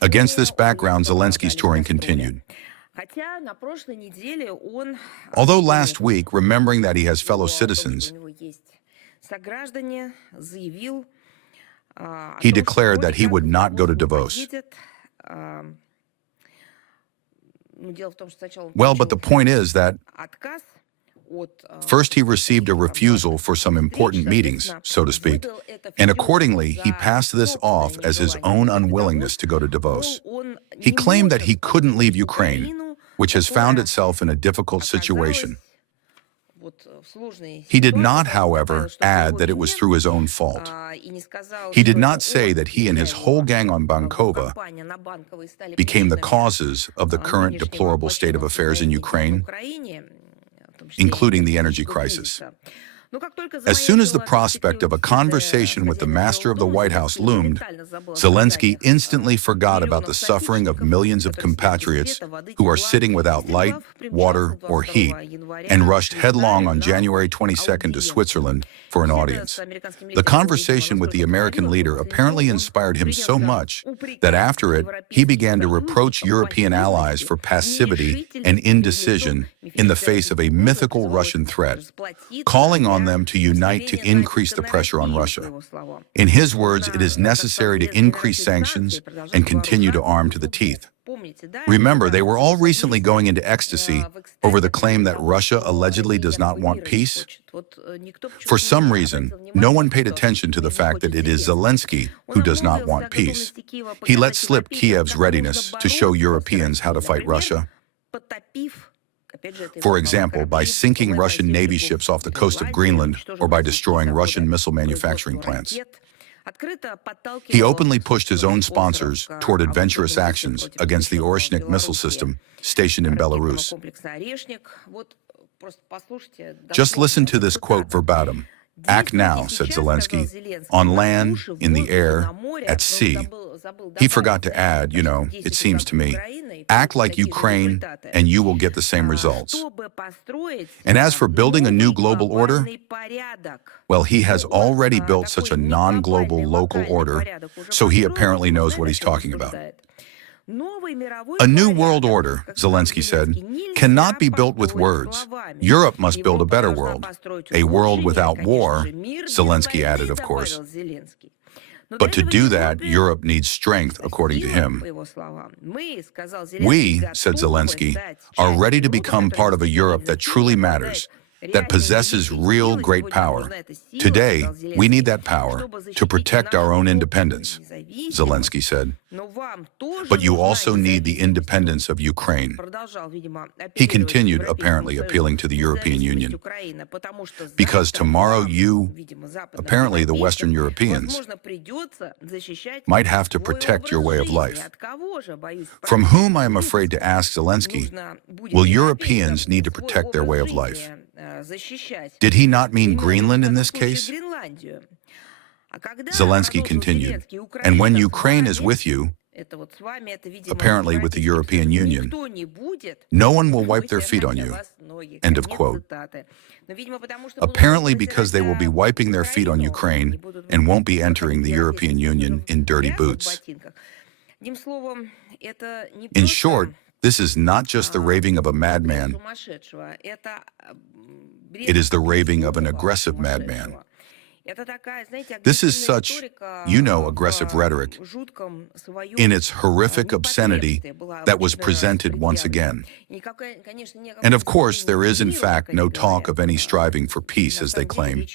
Against this background, Zelensky's touring continued. Although last week, remembering that he has fellow citizens, he declared that he would not go to Davos. Well, but the point is that first he received a refusal for some important meetings, so to speak, and accordingly he passed this off as his own unwillingness to go to Davos. He claimed that he couldn't leave Ukraine, which has found itself in a difficult situation. He did not, however, add that it was through his own fault. He did not say that he and his whole gang on Bankova became the causes of the current deplorable state of affairs in Ukraine, including the energy crisis. As soon as the prospect of a conversation with the master of the White House loomed, Zelensky instantly forgot about the suffering of millions of compatriots who are sitting without light, water, or heat, and rushed headlong on January 22nd to Switzerland for an audience. The conversation with the American leader apparently inspired him so much that after it, he began to reproach European allies for passivity and indecision in the face of a mythical Russian threat, calling on them to unite to increase the pressure on Russia. In his words, it is necessary to increase sanctions and continue to arm to the teeth. Remember, they were all recently going into ecstasy over the claim that Russia allegedly does not want peace. For some reason, no one paid attention to the fact that it is Zelensky who does not want peace. He let slip Kiev's readiness to show Europeans how to fight Russia. For example, by sinking Russian Navy ships off the coast of Greenland or by destroying Russian missile manufacturing plants. He openly pushed his own sponsors toward adventurous actions against the Oreshnik missile system stationed in Belarus. Just listen to this quote verbatim. "Act now," said Zelensky, "on land, in the air, at sea." He forgot to add, it seems to me, act like Ukraine and you will get the same results. And as for building a new global order, well, he has already built such a non-global local order, so he apparently knows what he's talking about. A new world order, Zelensky said, cannot be built with words. Europe must build a better world. A world without war, Zelensky added, of course. But to do that, Europe needs strength, according to him. We, said Zelensky, are ready to become part of a Europe that truly matters, that possesses real great power. Today, we need that power to protect our own independence, Zelensky said. But you also need the independence of Ukraine. He continued, apparently appealing to the European Union. Because tomorrow you, apparently the Western Europeans, might have to protect your way of life. From whom, I am afraid to ask Zelensky, will Europeans need to protect their way of life? Did he not mean Greenland in this case? Zelensky continued, and when Ukraine is with you, apparently with the European Union, no one will wipe their feet on you. End of quote. Apparently because they will be wiping their feet on Ukraine and won't be entering the European Union in dirty boots. In short, this is not just the raving of a madman. It is the raving of an aggressive madman. This is such, aggressive rhetoric in its horrific obscenity that was presented once again. And of course, there is in fact no talk of any striving for peace as they claim.